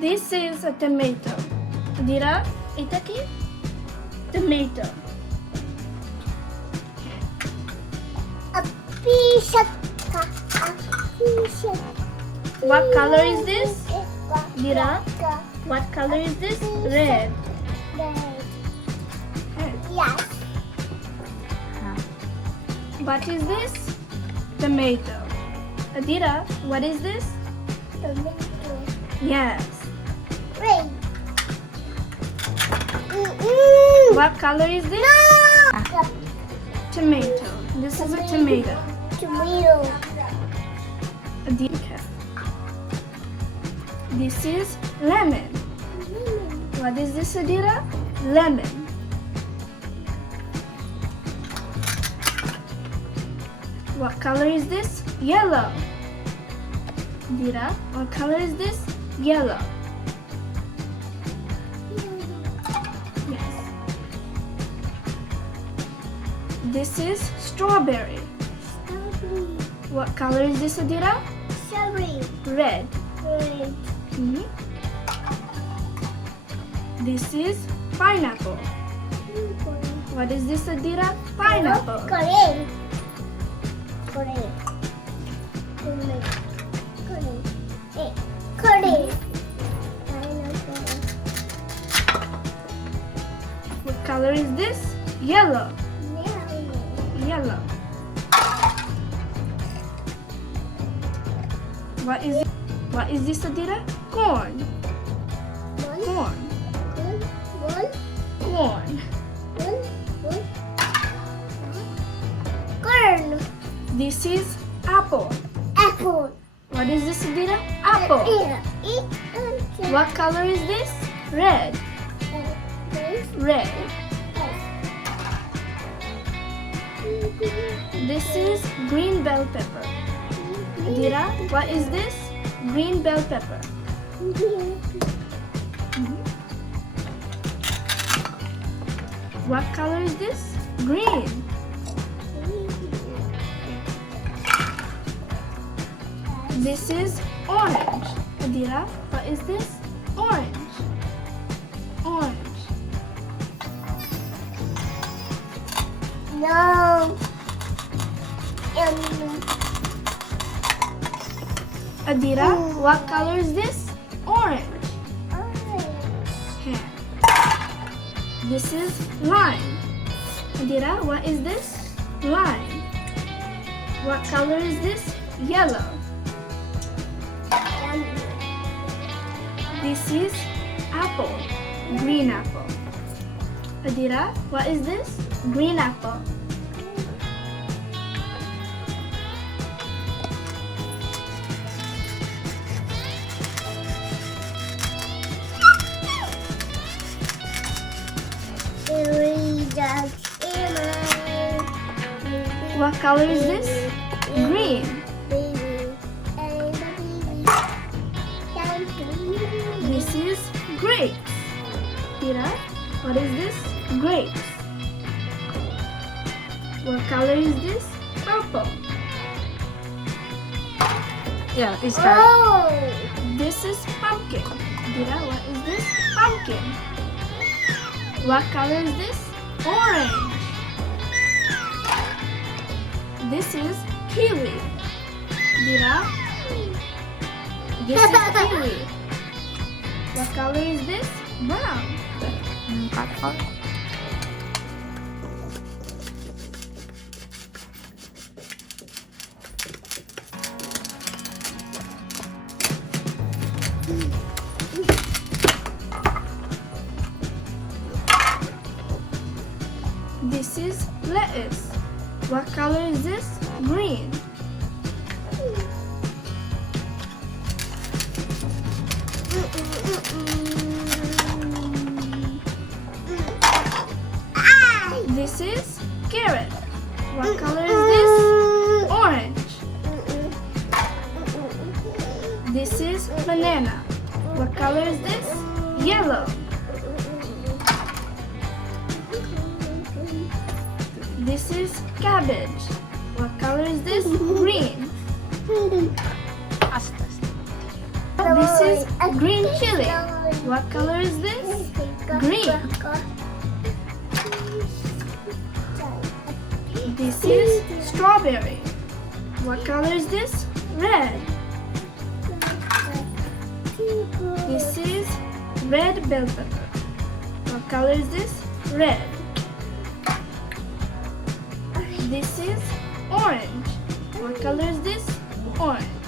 This is a tomato. Dira, এটা কি? Tomato. What color is this? Dira, what color is this? Red. Yes. What is this? Tomato. Adira, what is this? Tomato. Yes. Red. What color is this? No. Tomato. This is a tomato. Tomato. Adira. This is lemon. What is this, Adira? Lemon. What color is this? Yellow. Dira, what color is this? Yellow. Yes. This is strawberry. What color is this, Adira? Strawberry. Red. Red. Mhm. This is pineapple. What is this, Adira? Pineapple. Green. Green. Green. Green. Pineapple. What color is this? Yellow. Yellow. What is this, Adira? Corn. Corn. Corn. Corn. This is apple. Apple. What is this, Adira? Apple. What color is this? Red. Red. This is green bell pepper. Adira, what is this? Green bell pepper. What color is this? Green. This is orange. Adira, what is this? Orange. Orange. No. Adira, what color is this? Orange. This is lime. Adira, what is this? Lime. What color is this? Yellow. This is apple. Green apple. Adira, what is this? Green apple. What color is this? Green. This is grapes. Adira, what is this? Grapes. What color is this? Purple. Yeah, it's Oh. This is pumpkin. Adira, what is this? Pumpkin. What color is this? Orange. This is kiwi. Dira, this is kiwi. What color is this? Brown. This is lettuce. What color is this? Green. This is carrot. What color is this? Orange. This is banana. What color is this? Yellow. This is cabbage. What color is this? Green. This is green chili. What color is this? Green. This is strawberry. What color is this? Red. This is red bell pepper. What color is this? Red. This is orange. What color is this? Orange.